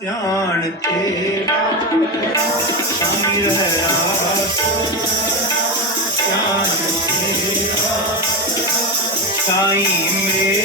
ध्यान तेरा शामिल ध्यान तेरा साई मेरा